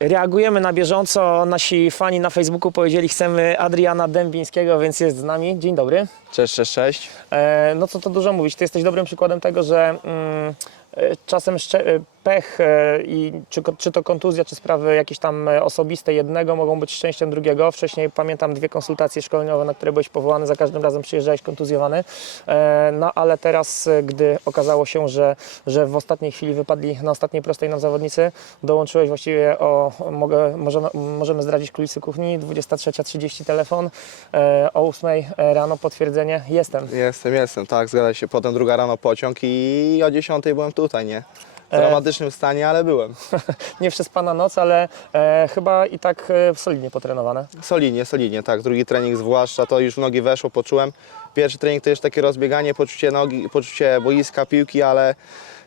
Reagujemy na bieżąco. Nasi fani na Facebooku powiedzieli, chcemy Adriana Dębińskiego, więc jest z nami. Dzień dobry. Cześć, cześć, cześć. E, no co to dużo mówić. Ty jesteś dobrym przykładem tego, że mm, e, czasem szcze- e, pech e, i czy, czy to kontuzja, czy sprawy jakieś tam e, osobiste jednego mogą być szczęściem drugiego. Wcześniej pamiętam dwie konsultacje szkoleniowe, na które byłeś powołany, za każdym razem przyjeżdżałeś kontuzjowany. E, no ale teraz, gdy okazało się, że, że w ostatniej chwili wypadli na ostatniej prostej nam zawodnicy, dołączyłeś właściwie o, mogę, możemy, możemy zdradzić kulisy kuchni, 23.30 telefon, o 8 rano potwierdzenie, jestem. Jestem, jestem, tak, zgadza się. Potem druga rano pociąg i o 10 byłem tutaj, nie? W E. dramatycznym stanie, ale byłem. nie przespana noc, ale e, chyba i tak e, solidnie potrenowane. Solidnie, solidnie, tak. Drugi trening zwłaszcza, to już w nogi weszło, poczułem. Pierwszy trening to już takie rozbieganie, poczucie nogi, poczucie boiska, piłki, ale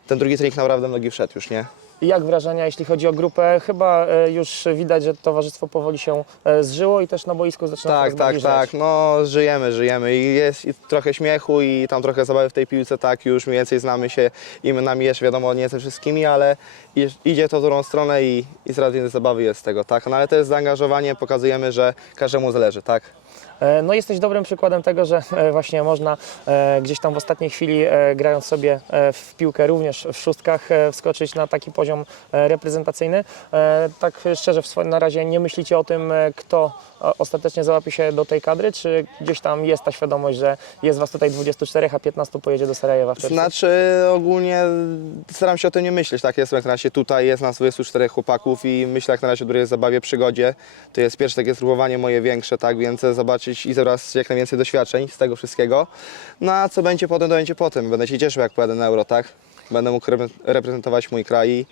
ten drugi trening naprawdę w nogi wszedł już, nie? Jak wrażenia, jeśli chodzi o grupę? Chyba e, już widać, że towarzystwo powoli się e, zżyło i też na boisku zaczyna Tak, coraz tak, tak. żyć. No żyjemy, żyjemy i jest i trochę śmiechu i tam trochę zabawy w tej piłce, tak, już mniej więcej znamy się i my nami jeszcze wiadomo nie ze wszystkimi, ale idzie to w drugą stronę i, i coraz więcej zabawy jest z tego, tak. No ale to jest zaangażowanie, pokazujemy, że każdemu zależy, tak. E, No jesteś dobrym przykładem tego, że e, właśnie można e, gdzieś tam w ostatniej chwili, grając sobie w piłkę również w szóstkach, wskoczyć na taki poziom reprezentacyjny. Tak szczerze, na razie nie myślicie o tym, kto ostatecznie załapie się do tej kadry, czy gdzieś tam jest ta świadomość, że jest Was tutaj 24, a 15 pojedzie do Sarajewa w? Znaczy ogólnie staram się o tym nie myśleć, tak, jestem jak na razie tutaj, jest nas 24 chłopaków i myślę jak na razie o zabawie, przygodzie. To jest pierwsze takie spróbowanie moje większe, tak, więc zobaczyć i coraz jak najwięcej doświadczeń z tego wszystkiego. No a co będzie potem, to będzie potem. Będę się cieszył jak pojadę na Euro, tak. Będę mógł repre- reprezentować mój kraj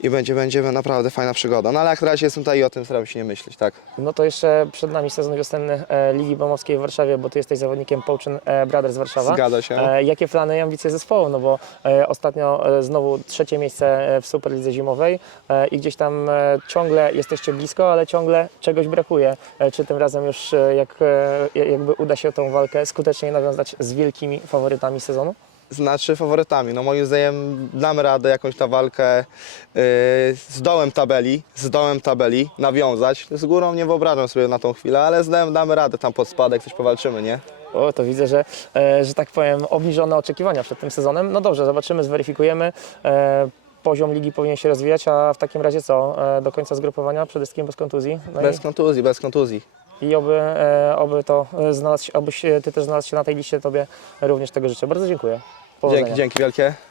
i, będzie, będzie naprawdę fajna przygoda. No ale jak na razie jestem tutaj i o tym staram się nie myśleć, tak. No to jeszcze przed nami sezon wiosenny e, Ligi Pomorskiej w Warszawie, bo Ty jesteś zawodnikiem Połczyn e, Brothers Warszawa. Zgadza się. E, jakie plany i ambicje zespołu? No bo ostatnio znowu trzecie miejsce w Superlidze Zimowej i gdzieś tam ciągle jesteście blisko, ale ciągle czegoś brakuje. Czy tym razem już jak, jakby uda się tą walkę skutecznie nawiązać z wielkimi faworytami sezonu? Znaczy faworytami. No moim zdaniem damy radę jakąś ta walkę yy, z dołem tabeli, z dołem tabeli nawiązać. Z górą nie wyobrażam sobie na tą chwilę, ale z dołem damy radę tam pod spadek, coś powalczymy, nie? O, to widzę, że, e, że tak powiem, obniżone oczekiwania przed tym sezonem. No dobrze, zobaczymy, zweryfikujemy. E, Poziom ligi powinien się rozwijać, a w takim razie co? E, Do końca zgrupowania, przede wszystkim bez kontuzji. No Bez kontuzji, bez kontuzji. I, oby, e, oby to e, znalazł obyś e, ty też znalazł się na tej liście, tobie również tego życzę. Bardzo dziękuję. Powodzenia. Dzięki, dzięki wielkie.